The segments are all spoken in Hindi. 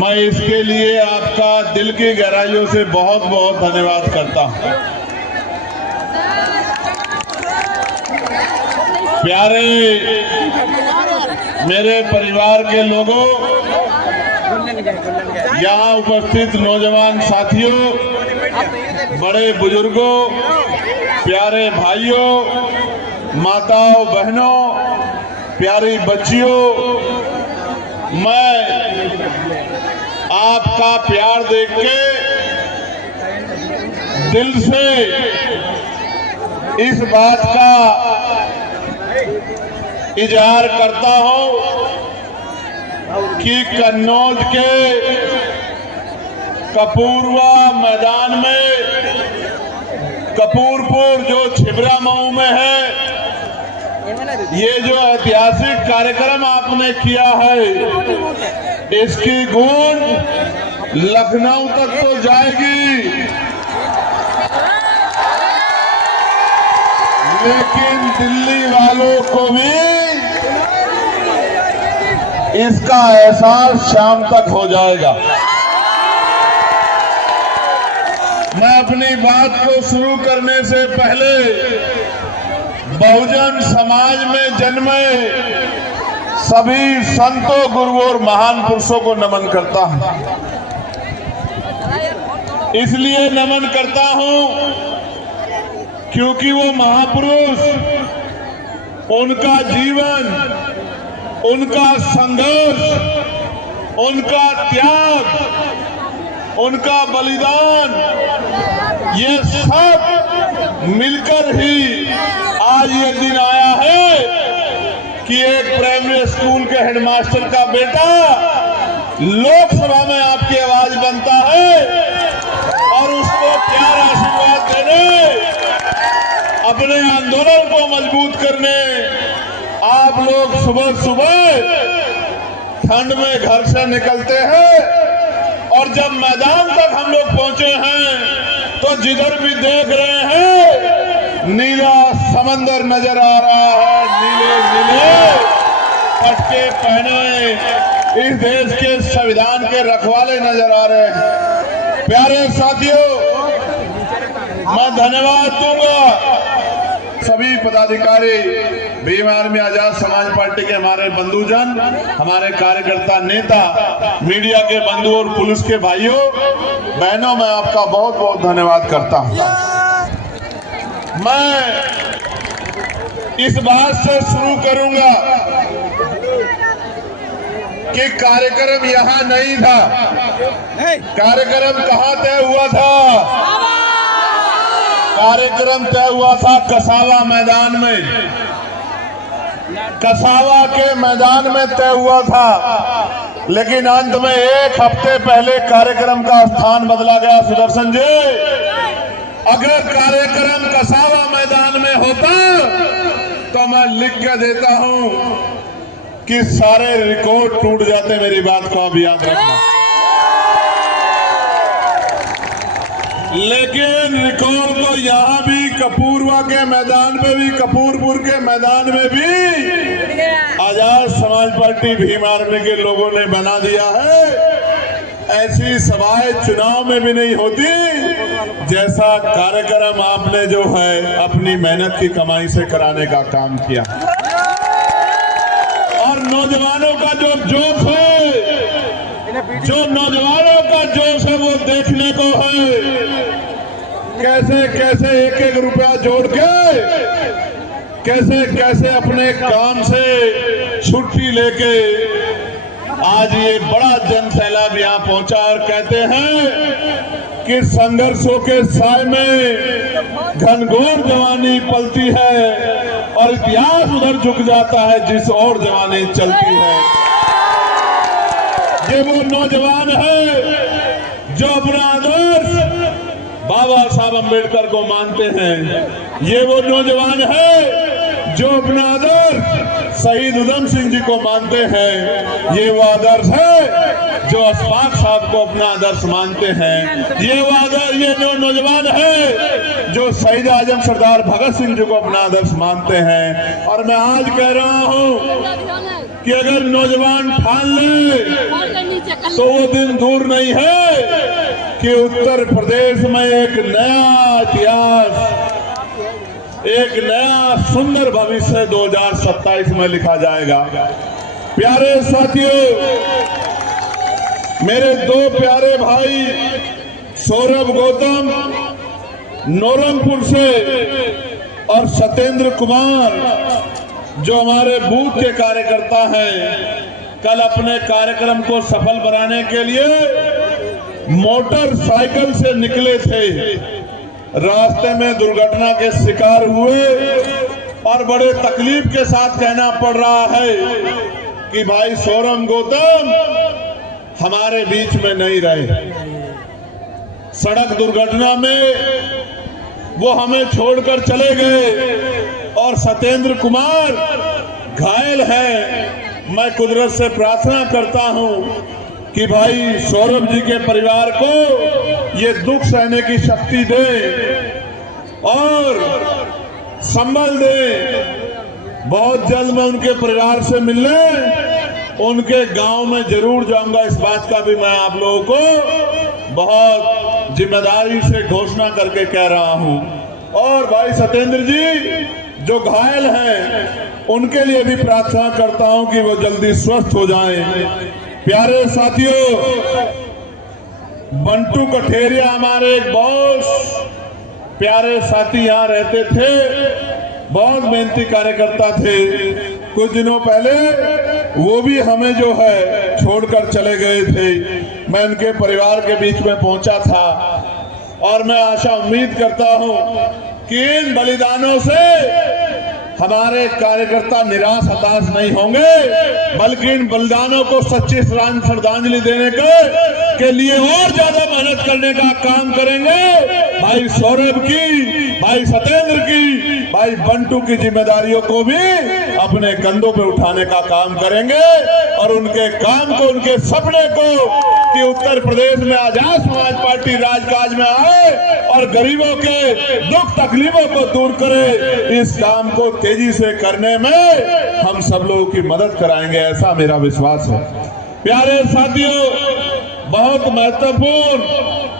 मैं इसके लिए आपका दिल की गहराइयों से बहुत बहुत धन्यवाद करता हूं। प्यारे मेरे परिवार के लोगों, यहाँ उपस्थित नौजवान साथियों, बड़े बुजुर्गों, प्यारे भाइयों, माताओं बहनों, प्यारी बच्चियों, मैं आपका प्यार देख के दिल से इस बात का इजहार करता हूं कि कन्नौज के कपूरवा मैदान में, कपूरपुर जो छिबरा मऊ में है, ये जो ऐतिहासिक कार्यक्रम आपने किया है, इसकी गूंज लखनऊ तक तो जाएगी, लेकिन दिल्ली वालों को भी इसका एहसास शाम तक हो जाएगा। मैं अपनी बात को शुरू करने से पहले बहुजन समाज में जन्मे सभी संतों, गुरुओं और महान पुरुषों को नमन करता हूं। इसलिए नमन करता हूं क्योंकि वो महापुरुष, उनका जीवन, उनका संघर्ष, उनका त्याग, उनका बलिदान, ये सब मिलकर ही आज ये दिन आया है कि एक प्राइमरी स्कूल के हेडमास्टर का बेटा लोकसभा में आपकी आवाज बनता है और उसको प्यार आशीर्वाद देने, अपने आंदोलन को मजबूत करने आप लोग सुबह सुबह ठंड में घर से निकलते हैं और जब मैदान तक हम लोग पहुंचे हैं तो जिधर भी देख रहे हैं नीला समंदर नजर आ रहा है, नीले नीले पटके पहने इस देश के संविधान के रखवाले नजर आ रहे हैं। प्यारे साथियों, मैं धन्यवाद दूंगा सभी पदाधिकारी, भीम आर्मी आजाद समाज पार्टी के हमारे बंधुजन, हमारे कार्यकर्ता, नेता, मीडिया के बंधु और पुलिस के भाइयों बहनों, मैं आपका बहुत बहुत धन्यवाद करता हूं। मैं इस बात से शुरू करूंगा कि कार्यक्रम यहां नहीं था। कार्यक्रम कहां तय हुआ था? कार्यक्रम तय हुआ था कसावा मैदान में। कसावा के मैदान में तय हुआ था, लेकिन अंत में एक हफ्ते पहले कार्यक्रम का स्थान बदला गया। सुदर्शन जी, अगर कार्यक्रम कसावा मैदान में होता तो मैं लिख के देता हूं कि सारे रिकॉर्ड टूट जाते। मेरी बात को आप याद रखना। लेकिन रिकॉर्ड तो यहाँ भी, कपूरवा के मैदान में भी, कपूरपुर के मैदान में भी आजाद समाज पार्टी भीम आर्मी के लोगों ने बना दिया है। ऐसी सभाएं चुनाव में भी नहीं होती जैसा कार्यक्रम आपने जो है अपनी मेहनत की कमाई से कराने का काम किया। और नौजवानों का जो जोश है, जो नौजवानों का जोश है वो देखने को है। कैसे कैसे एक एक रुपया जोड़ के, कैसे कैसे अपने काम से छुट्टी लेके आज ये बड़ा जन सैलाब यहाँ पहुंचा। और कहते हैं कि संघर्षों के साए में घनघोर जवानी पलती है और इतिहास उधर झुक जाता है जिस और जवानी चलती है। ये वो नौजवान है जो अपना आदर्श बाबा साहब अम्बेडकर को मानते हैं। ये वो नौजवान है जो अपना आदर्श शहीद उधम सिंह जी को मानते हैं। ये वो आदर्श है जो अशफाक साहब को अपना आदर्श मानते हैं। ये नौजवान है जो शहीद आजम सरदार भगत सिंह जी को अपना आदर्श मानते हैं। और मैं आज कह रहा हूं कि अगर नौजवान ठान ले तो वो दिन दूर नहीं है कि उत्तर प्रदेश में एक नया इतिहास, एक नया सुंदर भविष्य 2027 में लिखा जाएगा। प्यारे साथियों, मेरे दो प्यारे भाई सौरभ गौतम नौरंगपुर से और सत्येंद्र कुमार जो हमारे बूथ के कार्यकर्ता हैं, कल अपने कार्यक्रम को सफल बनाने के लिए मोटरसाइकिल से निकले थे। रास्ते में दुर्घटना के शिकार हुए और बड़े तकलीफ के साथ कहना पड़ रहा है कि भाई सौरभ गौतम हमारे बीच में नहीं रहे। सड़क दुर्घटना में वो हमें छोड़कर चले गए और सत्येंद्र कुमार घायल है। मैं कुदरत से प्रार्थना करता हूं कि भाई सौरभ जी के परिवार को ये दुख सहने की शक्ति दे और संभल दे। बहुत जल्द मैं उनके परिवार से मिलने उनके गांव में जरूर जाऊंगा। इस बात का भी मैं आप लोगों को बहुत जिम्मेदारी से घोषणा करके कह रहा हूं। और भाई सत्येंद्र जी जो घायल हैं उनके लिए भी प्रार्थना करता हूं कि वो जल्दी स्वस्थ हो जाएं। प्यारे साथियों, बंटू कठेरिया हमारे एक बहुत प्यारे साथी यहाँ रहते थे, बहुत मेहनती कार्यकर्ता थे। कुछ दिनों पहले वो भी हमें जो है छोड़कर चले गए थे। मैं उनके परिवार के बीच में पहुंचा था और मैं आशा उम्मीद करता हूं कि इन बलिदानों से हमारे कार्यकर्ता निराश हताश नहीं होंगे, बल्कि इन बलिदानों को सच्ची श्रद्धांजलि देने के लिए और ज्यादा मेहनत करने का काम करेंगे। भाई सौरभ की, भाई सत्येंद्र की, भाई बंटू की जिम्मेदारियों को भी अपने कंधों पे उठाने का काम करेंगे और उनके काम को, उनके सपने को कि उत्तर प्रदेश में आजाद समाज पार्टी राजकाज में आए और गरीबों के दुख तकलीफों को दूर करे, इस काम को तेजी से करने में हम सब लोगों की मदद कराएंगे, ऐसा मेरा विश्वास है। प्यारे साथियों, बहुत महत्वपूर्ण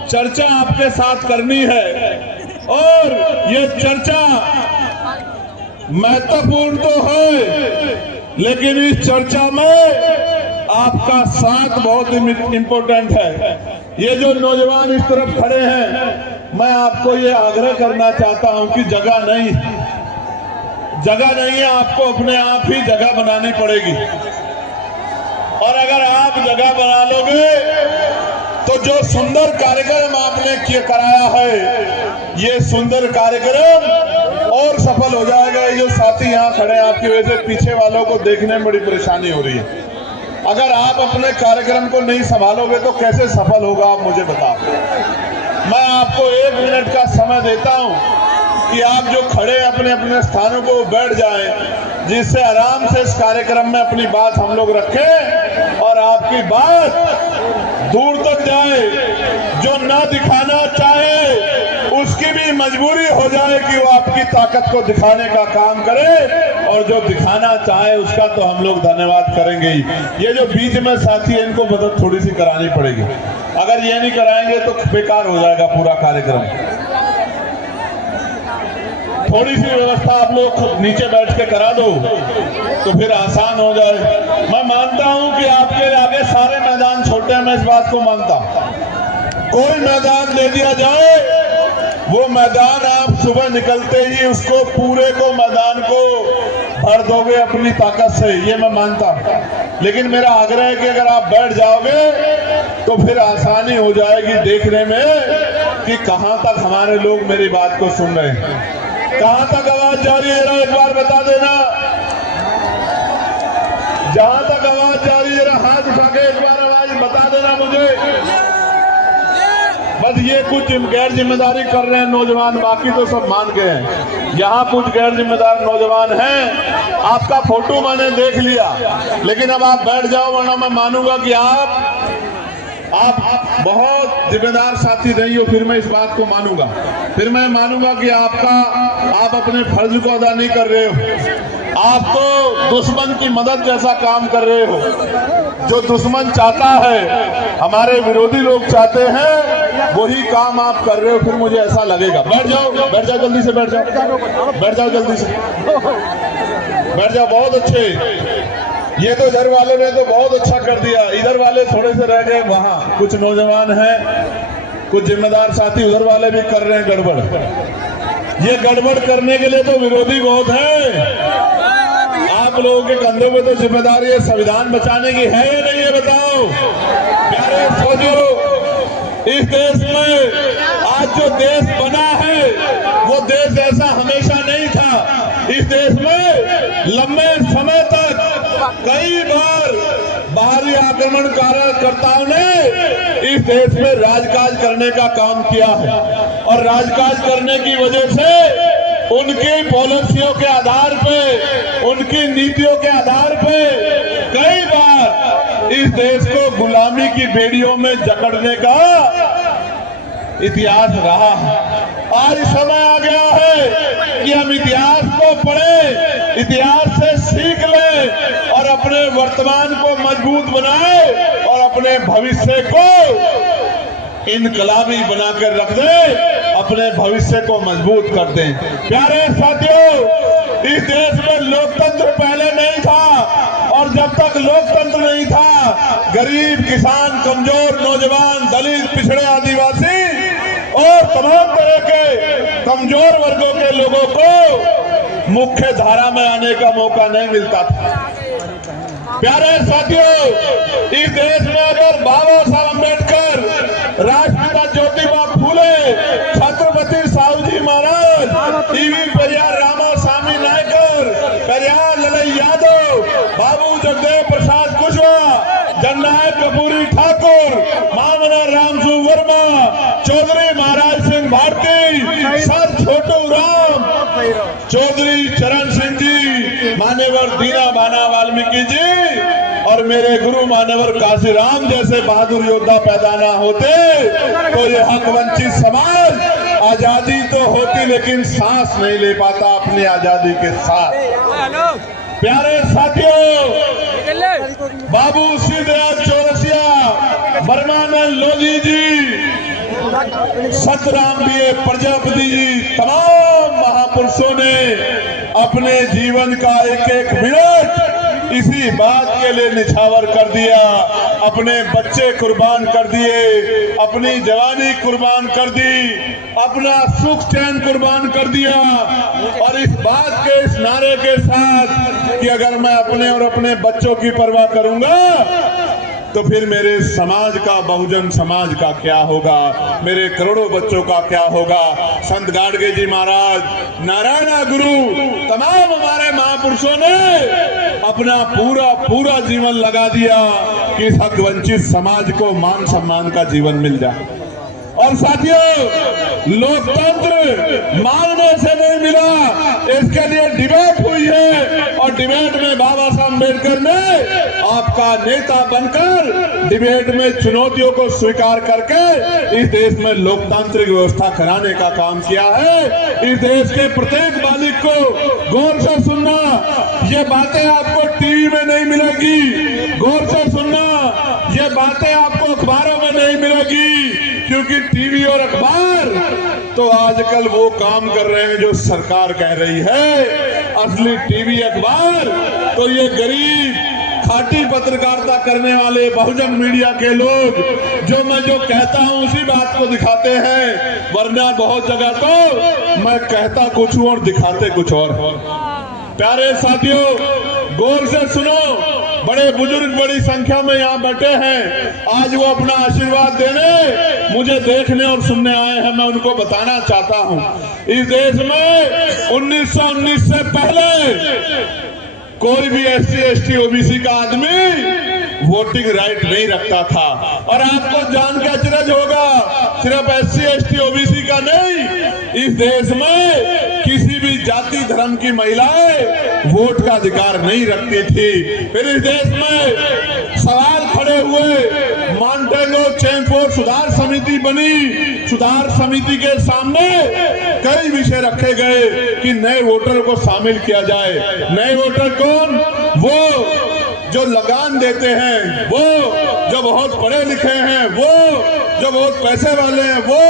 चर्चा आपके साथ करनी है और ये चर्चा महत्वपूर्ण तो है, लेकिन इस चर्चा में आपका साथ बहुत इम्पोर्टेंट है। ये जो नौजवान इस तरफ खड़े हैं, मैं आपको ये आग्रह करना चाहता हूं कि जगह नहीं है, आपको अपने आप ही जगह बनानी पड़ेगी। और अगर आप जगह बना लोगे तो जो सुंदर कार्यक्रम आपने कराया है, ये सुंदर कार्यक्रम और सफल हो जाएगा। ये जो साथी यहाँ खड़े हैं, आपकी वजह से पीछे वालों को देखने में बड़ी परेशानी हो रही है। अगर आप अपने कार्यक्रम को नहीं संभालोगे तो कैसे सफल होगा, आप मुझे बताओ। मैं आपको 1 मिनट का समय देता हूं कि आप जो खड़े अपने अपने स्थानों को बैठ जाएं, जिससे आराम से इस कार्यक्रम में अपनी बात हम लोग रखें और आपकी बात दूर तक जाए। जो ना दिखाना चाहे उसकी भी मजबूरी हो जाए कि वो आपकी ताकत को दिखाने का काम करे, और जो दिखाना चाहे उसका तो हम लोग धन्यवाद करेंगे ही। ये जो बीच में साथी है, इनको मदद थोड़ी सी करानी पड़ेगी। अगर ये नहीं कराएंगे तो बेकार हो जाएगा पूरा कार्यक्रम। थोड़ी सी व्यवस्था आप लोग नीचे बैठ के करा दो तो फिर आसान हो जाए। मैं मानता हूं कि आपके आगे सारे मैदान छोटे हैं, मैं इस बात को मानता हूं। कोई मैदान दे दिया जाए, वो मैदान आप सुबह निकलते ही उसको पूरे को मैदान को भर दोगे अपनी ताकत से, ये मैं मानता हूं। लेकिन मेरा आग्रह है कि अगर आप बैठ जाओगे तो फिर आसानी हो जाएगी देखने में कि कहां तक हमारे लोग मेरी बात को सुन रहे हैं, कहां तक आवाज जा रही है। एक बार बता देना, जहां तक आवाज जा रही है हाथ उठा के एक बार आवाज बता देना मुझे। बस ये कुछ गैर जिम्मेदारी कर रहे हैं नौजवान, बाकी तो सब मान गए हैं। यहाँ कुछ गैर जिम्मेदार नौजवान हैं, आपका फोटो मैंने देख लिया, लेकिन अब आप बैठ जाओ, वरना मैं मानूंगा कि आप बहुत जिम्मेदार साथी नहीं हो। फिर मैं इस बात को मानूंगा, फिर मैं मानूंगा कि आप अपने फर्ज को अदा नहीं कर रहे हो। आप तो दुश्मन की मदद जैसा काम कर रहे हो। जो दुश्मन चाहता है, हमारे विरोधी लोग चाहते हैं, वही काम आप कर रहे हो। फिर मुझे ऐसा लगेगा। बैठ जाओ जल्दी से, बैठ जाओ जल्दी से, बैठ जाओ। बहुत अच्छे, ये तो इधर वालों ने तो बहुत अच्छा कर दिया। इधर वाले थोड़े से रह गए, वहां कुछ नौजवान हैं, कुछ जिम्मेदार साथी उधर वाले भी कर रहे हैं गड़बड़। ये गड़बड़ करने के लिए तो विरोधी बहुत है। आप लोगों के कंधों में तो जिम्मेदारी है संविधान बचाने की, है या नहीं है बताओ। प्यारे फौजियों, इस देश में आज जो देश बना है वो देश ऐसा हमेशा नहीं था। इस देश में लंबे समय तक कई बार बाहरी आक्रमणकारियों ने इस देश में राजकाज करने का काम किया है, और राजकाज करने की वजह से उनकी पॉलिसियों के आधार पे, उनकी नीतियों के आधार पे कई बार इस देश को गुलामी की बेड़ियों में जकड़ने का इतिहास रहा है। आज समय आ गया है कि हम इतिहास को पढ़ें, इतिहास से सीख लें और अपने वर्तमान को मजबूत बनाएं और अपने भविष्य को इनकलाबी बनाकर रख दें, अपने भविष्य को मजबूत कर दें। प्यारे साथियों, इस देश में लोकतंत्र पहले नहीं था, और जब तक लोकतंत्र नहीं था, गरीब, किसान, कमजोर, नौजवान, दलित, पिछड़े, आदिवासी और तमाम तरह के कमजोर वर्गों के लोगों को मुख्य धारा में आने का मौका नहीं मिलता था। प्यारे साथियों, इस देश में अगर बाबा साहब अम्बेडकर, राष्ट्रपिता ज्योतिबा फूले, छत्रपति साहूजी महाराज, टीवी पेरियार रामास्वामी नायकर, पेरियार ललई यादव, बाबू जगदेव प्रसाद कुशवाहा, जननायक कपूरी ठाकुर, मामना रामसू वर्मा, चौधरी महाराज सिंह भारती, सर छोटू राम, चौधरी चरण सिंह जी, मान्यवर दीना बाना वाल्मीकि जी और मेरे गुरु मान्यवर काशीराम जैसे बहादुर योद्धा पैदा ना होते तो ये हक वंचित समाज आजादी तो होती, लेकिन सांस नहीं ले पाता अपनी आजादी के साथ। प्यारे साथियों, बाबू सिद्धराज चौरसिया, ब्रह्मानंद लोधी जी, सतराम बीए प्रजापति जी, तमाम महापुरुषों ने अपने जीवन का एक एक मिनट इसी बात के लिए निछावर कर दिया। अपने बच्चे कुर्बान कर दिए, अपनी जवानी कुर्बान कर दी, अपना सुख चैन कुर्बान कर दिया, और इस बात के, इस नारे के साथ कि अगर मैं अपने और अपने बच्चों की परवाह करूंगा तो फिर मेरे समाज का, बहुजन समाज का क्या होगा, मेरे करोड़ों बच्चों का क्या होगा। संत गाडगे जी महाराज, नारायण गुरु, तमाम हमारे महापुरुषों ने अपना पूरा जीवन लगा दिया कि इस हक वंचित समाज को मान सम्मान का जीवन मिल जाए। और साथियों, लोकतंत्र मांगने से नहीं मिला, इसके लिए डिबेट हुई है, और डिबेट में बाबा साहब अम्बेडकर ने आपका नेता बनकर डिबेट में चुनौतियों को स्वीकार करके इस देश में लोकतांत्रिक व्यवस्था कराने का काम किया है। इस देश के प्रत्येक बालिक को गौर से सुनना, ये बातें आपको टीवी में नहीं मिलेगी, गौर से सुनना, ये बातें आपको अखबारों में नहीं मिलेगी, क्योंकि टीवी और अखबार तो आजकल वो काम कर रहे हैं जो सरकार कह रही है। असली टीवी अखबार तो ये गरीब खाटी पत्रकारिता करने वाले बहुजन मीडिया के लोग, जो मैं जो कहता हूं उसी बात को दिखाते हैं, वरना बहुत जगह तो मैं कहता कुछ हूं और दिखाते कुछ और। प्यारे साथियों, गौर से सुनो, बड़े बुजुर्ग बड़ी संख्या में यहाँ बैठे हैं, आज वो अपना आशीर्वाद देने, मुझे देखने और सुनने आए हैं। मैं उनको बताना चाहता हूँ, इस देश में 1919 से पहले कोई भी एससी एसटी ओबीसी का आदमी वोटिंग राइट नहीं रखता था। और आपको जान के अचरज होगा, सिर्फ एससी एसटी ओबीसी का नहीं, इस देश में किसी भी जाति धर्म की महिलाएं वोट का अधिकार नहीं रखती थी। फिर इस देश में सवाल खड़े हुए, मॉन्टेगो चेमफोर्ड सुधार समिति बनी सुधार समिति के सामने कई विषय रखे गए कि नए वोटर को शामिल किया जाए। नए वोटर कौन? वो जो लगान देते हैं, वो जो बहुत पढ़े लिखे हैं, वो जो बहुत पैसे वाले हैं, वो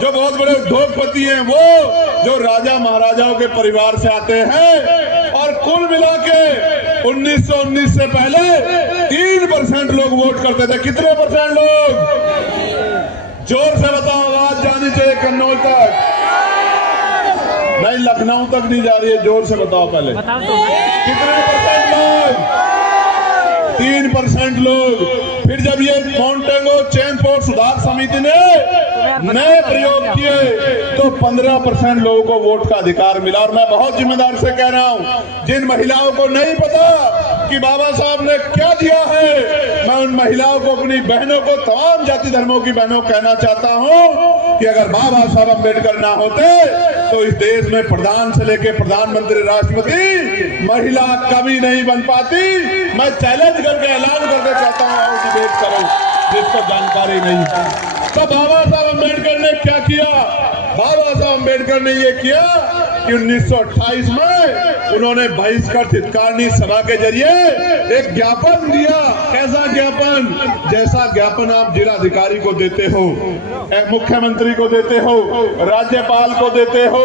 जो बहुत बड़े उद्योगपति हैं, वो जो राजा महाराजाओं के परिवार से आते हैं। और कुल मिला के 1919 से पहले 3% लोग वोट करते थे। कितने परसेंट लोग? जोर से बताओ, आवाज जानी चाहिए कन्नौज तक। नहीं, लखनऊ तक नहीं जा रही है, जोर से बताओ पहले। कितने परसेंट लोग? 3% लोग। फिर जब ये माउंटेंगो चेन पोर्ट सुधार समिति ने नए प्रयोग किए तो 15% लोगों को वोट का अधिकार मिला। और मैं बहुत जिम्मेदार से कह रहा हूं, जिन महिलाओं को नहीं पता कि बाबा साहब ने क्या दिया है, मैं उन महिलाओं को, अपनी बहनों को, तमाम जाति धर्मों की बहनों को कहना चाहता हूं कि अगर बाबा साहब अम्बेडकर ना होते तो इस देश में प्रधान से लेकर प्रधानमंत्री, राष्ट्रपति, महिला कभी नहीं बन पाती। मैं चैलेंज करके ऐलान करके कहता हूं, आओ डिबेट करो जिसको जानकारी नहीं। तो बाबा साहब अम्बेडकर ने क्या किया? बाबा साहब अम्बेडकर ने ये किया कि 1928 में उन्होंने बहिष्कृत हितकारिणी सभा के जरिए एक ज्ञापन दिया। कैसा ज्ञापन? जैसा ज्ञापन आप जिलाधिकारी को देते हो, मुख्यमंत्री को देते हो, राज्यपाल को देते हो,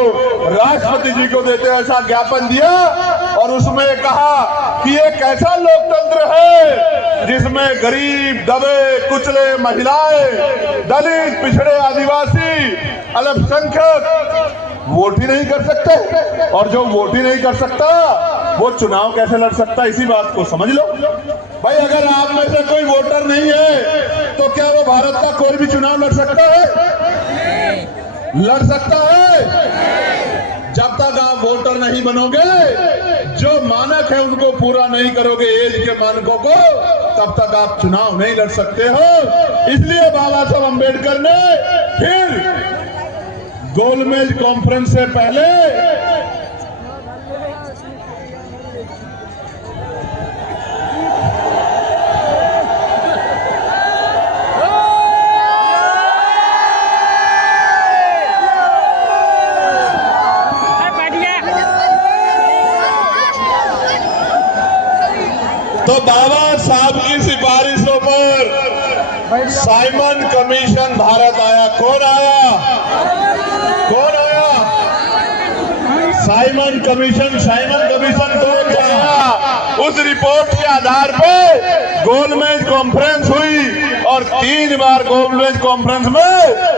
राष्ट्रपति जी को देते हो, ऐसा ज्ञापन दिया। और उसमें कहा कि एक ऐसा लोकतंत्र है जिसमें गरीब, दबे कुचले, महिलाएं, दलित, पिछड़े, आदिवासी, अल्पसंख्यक वोट ही नहीं कर सकते। और जो वोट ही नहीं कर सकता वो चुनाव कैसे लड़ सकता? इसी बात को समझ लो भाई। अगर आप में से कोई वोटर नहीं है तो क्या वो भारत का कोई भी चुनाव लड़ सकता है? लड़ सकता है? जब तक आप वोटर नहीं बनोगे, जो मानक है उनको पूरा नहीं करोगे, एज के मानकों को, तब तक आप चुनाव नहीं लड़ सकते हो। इसलिए बाबा साहब अम्बेडकर ने फिर गोलमेज कॉन्फ्रेंस से पहले तो बाबा साहब की सिफारिशों पर साइमन कमीशन भारत आया। कौन आया? कौन आया? साइमन कमीशन कौन आया? उस रिपोर्ट के आधार पे गोलमेज कॉन्फ्रेंस हुई और 3 बार गोलमेज कॉन्फ्रेंस में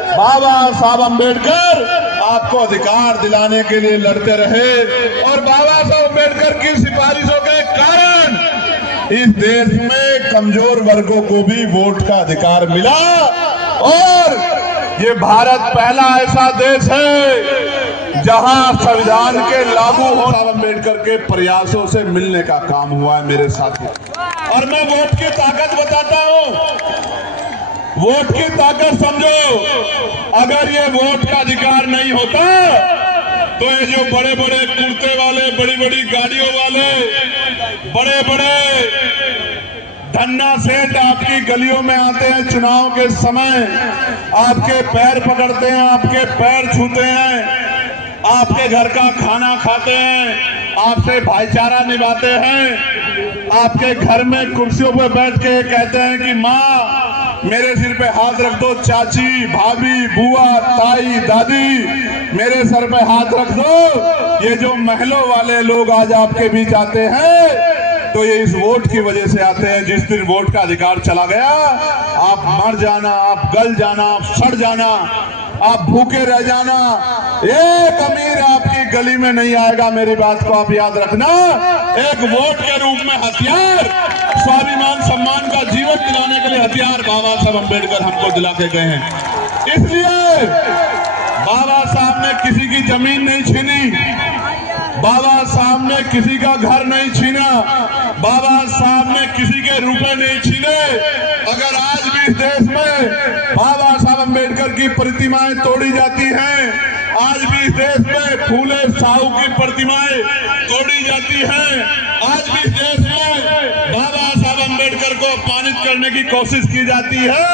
बाबा साहब अम्बेडकर आपको अधिकार दिलाने के लिए लड़ते रहे। और बाबा साहब अम्बेडकर की सिफारिशों के कारण इस देश में कमजोर वर्गों को भी वोट का अधिकार मिला। और ये भारत पहला ऐसा देश है जहां संविधान के लागू होने अम्बेडकर के प्रयासों से मिलने का काम हुआ है मेरे साथी। और मैं वोट की ताकत बताता हूं। वोट की ताकत समझो। अगर ये वोट का अधिकार नहीं होता तो ये जो बड़े बड़े कुर्ते वाले, बड़ी बड़ी गाड़ियों वाले, बड़े बड़े धन्ना सेठ आपकी गलियों में आते हैं, चुनाव के समय आपके पैर पकड़ते हैं, आपके पैर छूते हैं, आपके घर का खाना खाते हैं, आपसे भाईचारा निभाते हैं, आपके घर में कुर्सियों पर बैठ के कहते हैं कि माँ मेरे सिर पे हाथ रख दो, चाची, भाभी, बुआ, ताई, दादी मेरे सर पे हाथ रख दो। ये जो महलों वाले लोग आज आपके बीच आते हैं तो ये इस वोट की वजह से आते हैं। जिस दिन वोट का अधिकार चला गया, आप मर जाना, आप गल जाना, आप सड़ जाना, आप भूखे रह जाना, एक अमीर आपकी गली में नहीं आएगा। मेरी बात को आप याद रखना। एक वोट के रूप में हथियार, स्वाभिमान सम्मान का जीवन दिलाने के लिए हथियार बाबा साहब अम्बेडकर हमको दिला के गए हैं। इसलिए बाबा साहब ने किसी की जमीन नहीं छीनी, बाबा साहब ने किसी का घर नहीं छीना, बाबा साहब ने किसी के रुपए नहीं छीने। अगर आज भी इस देश में बाबा साहब अम्बेडकर की प्रतिमाएं तोड़ी जाती हैं, आज भी इस देश में फूले साहू की प्रतिमाएं तोड़ी जाती हैं, आज भी इस देश में बाबा साहब अम्बेडकर को अपमानित करने की कोशिश की जाती है,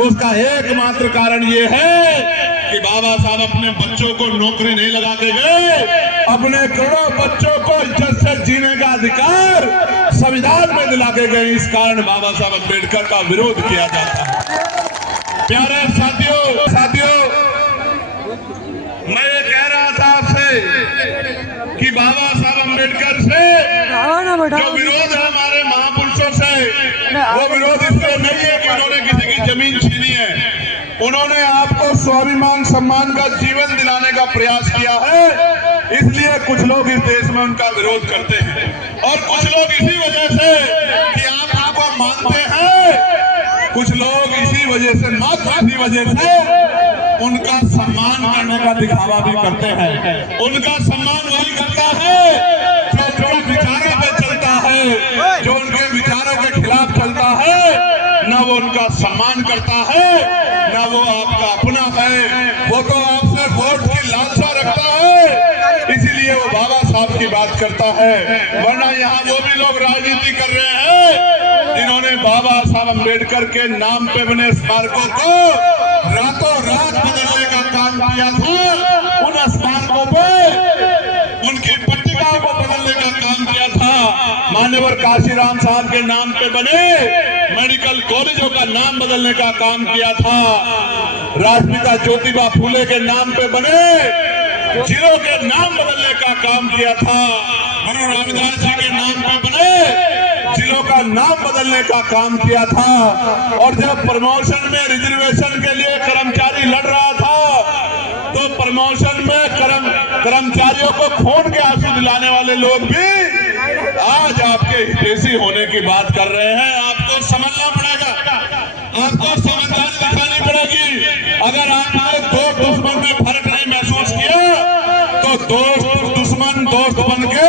उसका एकमात्र कारण ये है कि बाबा साहब अपने बच्चों को नौकरी नहीं लगा के गए, अपने करोड़ों बच्चों को इज्जत से जीने का अधिकार संविधान में दिला के गए। इस कारण बाबा साहब अम्बेडकर का विरोध किया जाता है। प्यारे साथियों, मैं ये कह रहा था आपसे कि बाबा साहब अम्बेडकर से जो विरोध है हमारे महापुरुषों से, वो विरोध इसलिए नहीं है कि उन्होंने किसी की जमीन छीनी है। उन्होंने आपको स्वाभिमान सम्मान का जीवन दिलाने का प्रयास किया है, इसलिए कुछ लोग इस देश में उनका विरोध करते हैं। और कुछ लोग इसी वजह से कि आप उनको मानते हैं, कुछ लोग इसी वजह से, मात्र इसी वजह से उनका सम्मान करने का दिखावा भी करते हैं। उनका सम्मान वही करता है जो विचारों पे चलता है, जो उनके विचारों के खिलाफ चलता है। न वो उनका सम्मान करता है, न वो आपका अपना है। वो तो आपसे वोट की लालसा रखता है, इसीलिए वो बाबा साहब की बात करता है। वरना यहाँ वो भी लोग राजनीति कर रहे हैं जिन्होंने बाबा साहब अम्बेडकर के नाम पे बने स्मारकों को रातों रात बदलने का काम किया था। उन स्मारकों पे उनकी पट्टिकाओं को बदलने का काम किया था। मान्यवर काशीराम साहब के नाम पे बने मेडिकल कॉलेजों का नाम बदलने का काम किया था। राष्ट्रपिता ज्योतिबा फूले के नाम पे बने जिलों के नाम बदलने का काम किया था। गुरु रामदास जी के नाम पे बने जिलों का नाम बदलने का काम किया था। और जब प्रमोशन में रिजर्वेशन के लिए कर्मचारी लड़ रहा था, तो प्रमोशन में कर्मचारियों को खून के आंसू दिलाने वाले लोग भी आज आपके हितैषी होने की बात कर रहे हैं। आपको समझना पड़ेगा, आपको समझदारी दिखानी पड़ेगी। अगर आपने दोस्त दुश्मन में फर्क नहीं महसूस किया, तो दोस्त दुश्मन दोस्त बन के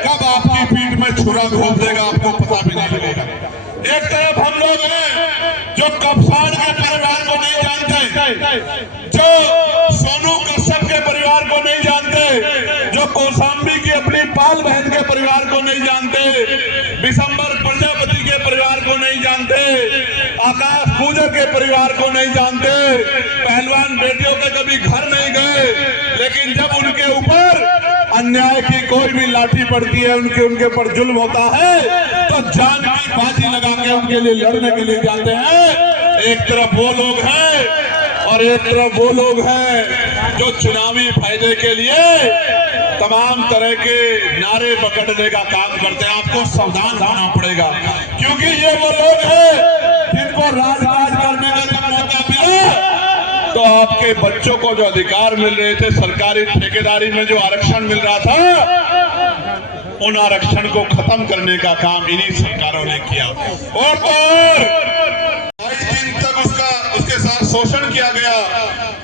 कब आपकी पीठ में छुरा घोंप देगा आपको पता भी नहीं लगेगा। एक तरफ हम लोग हैं जो कप्तान के परिवार को नहीं जानते, जो सोनू कश्यप के परिवार को नहीं जानते, जो कौशाम्बी की अपनी पाल बहन के परिवार को नहीं जानते, विशंबर प्रजापति के परिवार को नहीं जानते, आकाश पूजक के परिवार को नहीं जानते, पहलवान बेटियों के कभी घर नहीं गए, लेकिन जब उनके ऊपर अन्याय की कोई भी लाठी पड़ती है, उनके ऊपर जुल्म होता है, तो जान की बाजी लगा के उनके लिए लड़ने के लिए जाते हैं। एक तरफ वो लोग हैं और एक तरफ वो लोग हैं जो चुनावी फायदे के लिए तमाम तरह के नारे पकड़ने का काम करते हैं। आपको सावधान रहना पड़ेगा, क्योंकि ये वो लोग हैं जिनको राज करने का जब मौका मिला, तो आपके बच्चों को जो अधिकार मिल रहे थे, सरकारी ठेकेदारी में जो आरक्षण मिल रहा था, उन आरक्षण को खत्म करने का काम इन्हीं सरकारों ने किया। और तो और 22 दिन तक उसके साथ शोषण किया गया,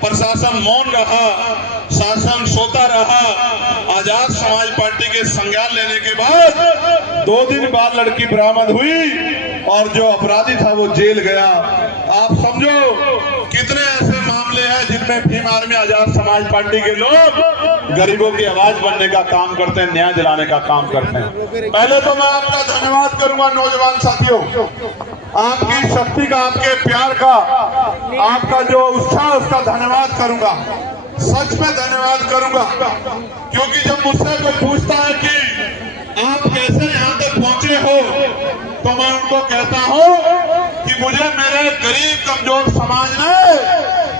प्रशासन मौन रहा, शासन सोता रहा। आजाद समाज पार्टी के संज्ञान लेने के बाद 2 दिन बाद लड़की बरामद हुई और जो अपराधी था वो जेल गया। आप समझो कितने ऐसे मामले हैं जिनमें भीम आर्मी आजाद समाज पार्टी के लोग गरीबों की आवाज बनने का काम करते हैं, न्याय दिलाने का काम करते हैं। पहले तो मैं आपका धन्यवाद करूंगा नौजवान साथियों, आपकी शक्ति का, आपके प्यार का, आपका जो उत्साह, उसका धन्यवाद करूंगा, सच में धन्यवाद करूंगा। क्योंकि जब मुझसे कोई पूछता है कि आप कैसे यहाँ तक पहुंचे हो, तो मैं उनको कहता हूँ कि मुझे मेरे गरीब कमजोर समाज ने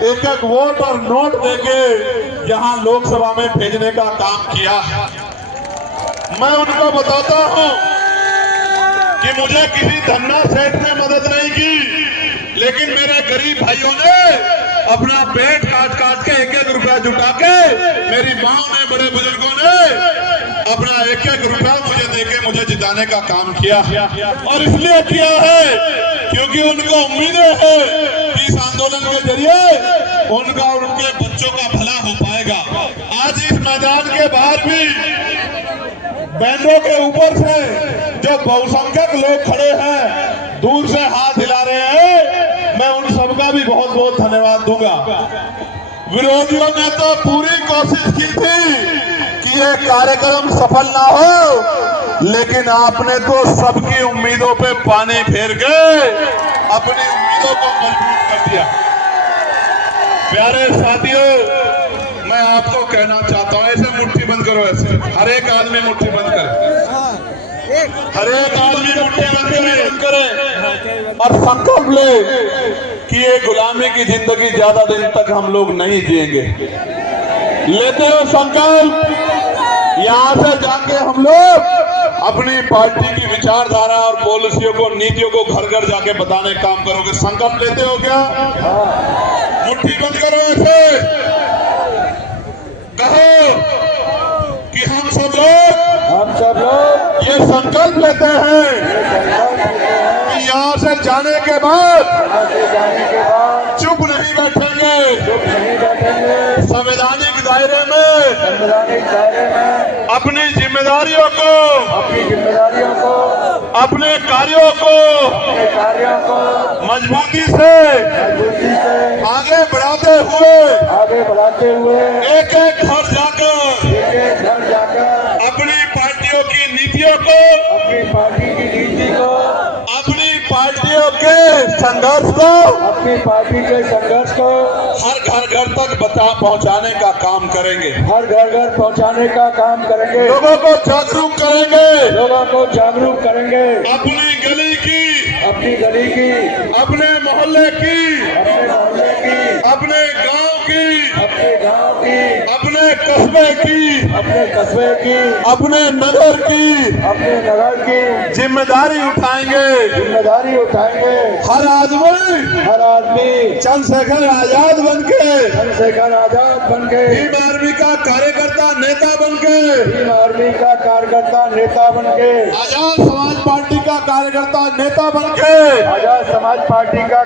एक एक वोट और नोट देके यहाँ लोकसभा में भेजने का काम किया। मैं उनको बताता हूँ कि मुझे किसी धन्ना सेठ ने मदद नहीं की, लेकिन मेरे गरीब भाइयों ने अपना पेट काट के एक एक रुपया जुटा के, मेरी माँ ने, बड़े बुजुर्गों ने अपना एक एक रुपया मुझे देके मुझे जिताने का काम किया। और इसलिए किया है क्योंकि उनको उम्मीदें हैं कि इस आंदोलन के जरिए उनका और उनके बच्चों का भला हो पाएगा। आज इस मैदान के बाहर भी बैंडों के ऊपर से जो बहुसंख्यक लोग खड़े हैं, दूर से हाथ हिला रहे हैं, मैं उन सबका भी बहुत बहुत धन्यवाद दूंगा। विरोधियों ने तो पूरी कोशिश की थी कि ये कार्यक्रम सफल ना हो, लेकिन आपने तो सबकी उम्मीदों पे पानी फेर के अपनी उम्मीदों को मजबूत कर दिया। प्यारे साथियों, मैं आपको कहना चाहता हूं, ऐसे मुट्ठी बंद करो, ऐसे हर एक आदमी मुट्ठी बंद करे, हर एक आदमी मुट्ठी बंद करे और संकल्प ले कि ये गुलामी की जिंदगी ज्यादा दिन तक हम लोग नहीं जिएंगे। लेते हो संकल्प, यहाँ से जाके हम लोग अपनी पार्टी की विचारधारा और पॉलिसियों को, नीतियों को घर घर जाके बताने का काम करोगे। संकल्प लेते हो क्या? मुट्ठी बंद करो, ऐसे कहो कि हम सब लोग ये संकल्प लेते हैं कि यहाँ से जाने के बाद चुप नहीं बैठेंगे, संवैधानिक दायरे में अपनी जिम्मेदारियों को, अपने कार्यों को मजबूती से आगे बढ़ाते हुए एक एक घर जाकर अपनी पार्टियों की नीतियों को, अपनी पार्टियों के संघर्ष को हर घर तक पहुंचाने का काम करेंगे, लोगों को जागरूक करेंगे, अपनी गली की, अपने मोहल्ले की, अपने गांव की, अपने कस्बे की, अपने नगर की जिम्मेदारी उठाएंगे। हर आदमी चंद्रशेखर आजाद बनके, भीम आर्मी का कार्यकर्ता बनके, आजाद समाज पार्टी का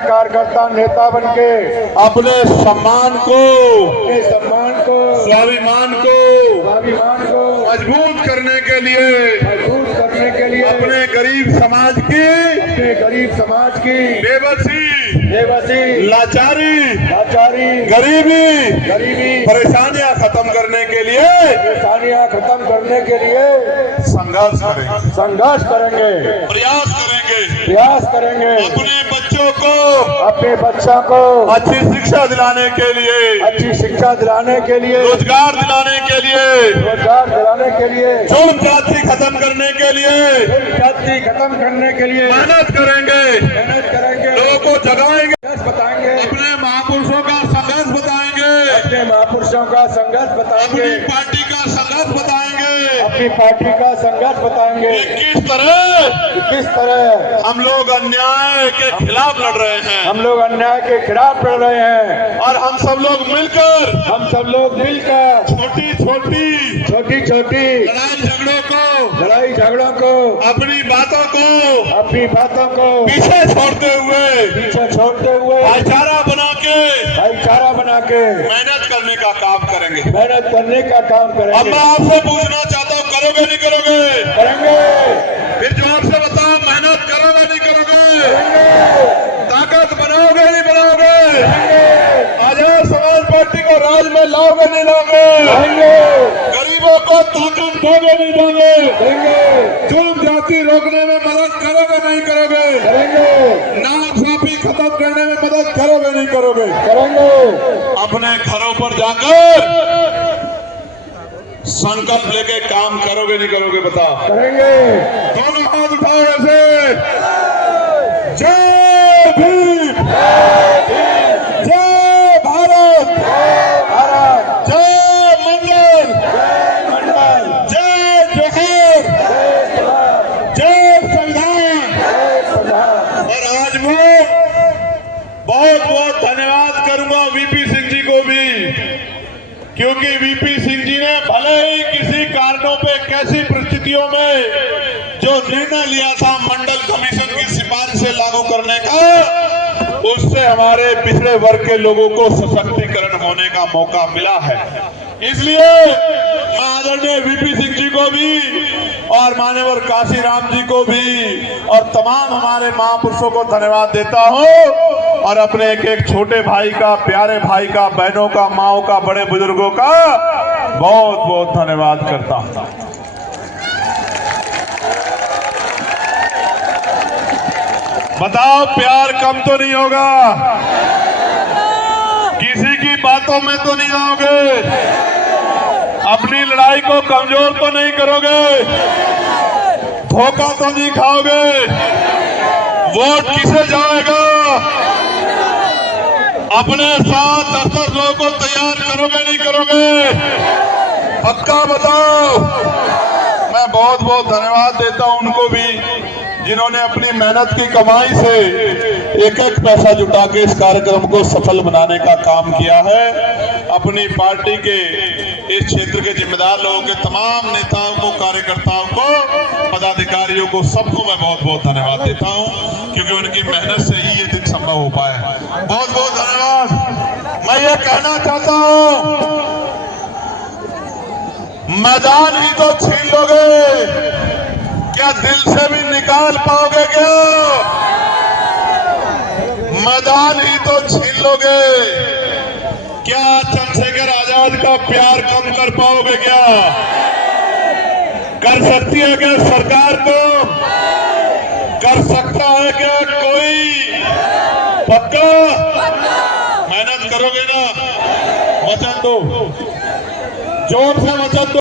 कार्यकर्ता बनके, अपने सम्मान को, स्वाभिमान को मजबूत करने के लिए अपने गरीब समाज की बेबसी, लाचारी, गरीबी, परेशानियां खत्म करने के लिए संघर्ष करेंगे, प्रयास करेंगे, अपने बच्चों को अच्छी शिक्षा दिलाने के लिए, रोजगार दिलाने के लिए, जुल्म जाति खत्म करने के लिए मेहनत करेंगे, लोगों को जगाएंगे, अपने महापुरुषों का संघर्ष बताएंगे, अपनी पार्टी का संघर्ष बताएंगे, किस तरह हम लोग अन्याय के खिलाफ लड़ रहे हैं, और हम सब लोग मिलकर छोटी लड़ाई झगड़ों को अपनी बातों को पीछे छोड़ते हुए भाईचारा बना के मेहनत करने का काम करेंगे। अब मैं आपसे पूछना चाहता हूँ, करोगे नहीं करोगे? फिर जवाब से बताओ, मेहनत करोगे नहीं करोगे? ताकत बनाओगे नहीं बनाओगे? आजाद समाज पार्टी को राज में लाओगे नहीं लाओगे? गरीबों को ताकत दोगे नहीं दोगे? जुल्म जाति रोकने में मदद करोगे नहीं करोगे? नाइंसाफी खत्म करने में मदद करोगे नहीं करोगे? अपने घरों पर जाकर संकल्प लेके काम करोगे नहीं करोगे? बताओ। दोनों हाथ उठाओ ऐसे। जय भीम, जय भारत, जय मंगल, जय जोहर, जय संविधान। और आज मैं बहुत धन्यवाद करूंगा वीपी सिंह जी को भी, क्योंकि वीपी सिंह जी ने भले ही किसी कारणों पे, कैसी परिस्थितियों में जो निर्णय लिया था मंडल कमीशन की सिफारिश से लागू करने का, उससे हमारे पिछड़े वर्ग के लोगों को सशक्तिकरण होने का मौका मिला है। इसलिए मैं आदरणीय वीपी सिंह जी को भी और मान्यवर काशीराम जी को भी और तमाम हमारे महापुरुषों को धन्यवाद देता हूं, और अपने एक छोटे भाई का, प्यारे भाई का, बहनों का, माओ का, बड़े बुजुर्गों का बहुत धन्यवाद करता हूं। बताओ प्यार कम तो नहीं होगा? किसी की बातों में तो नहीं आओगे? अपनी लड़ाई को कमजोर तो नहीं करोगे? धोखा तो नहीं खाओगे? वोट किसे जाएगा? अपने साथ 10-10 लोगों को तैयार करोगे नहीं करोगे? पक्का बताओ। मैं बहुत बहुत धन्यवाद देता हूं उनको भी जिन्होंने अपनी मेहनत की कमाई से एक एक पैसा जुटा के इस कार्यक्रम को सफल बनाने का काम किया है। अपनी पार्टी के इस क्षेत्र के जिम्मेदार लोगों के तमाम नेताओं को, कार्यकर्ताओं को, पदाधिकारियों को, सबको मैं बहुत बहुत धन्यवाद देता हूं क्योंकि उनकी मेहनत से ही ये दिन संभव हो पाया। बहुत बहुत धन्यवाद। मैं ये कहना चाहता हूं, मैदान ही तो छीन लोगे, क्या दिल से भी निकाल पाओगे? क्या मैदान ही तो छीन लोगे, क्या चंद्रशेखर आजाद का प्यार कम कर पाओगे? क्या कर सकती है क्या सरकार? को कर सकता है क्या कोई? पक्का मेहनत करोगे ना? वचन दो, जोर से वचन दो।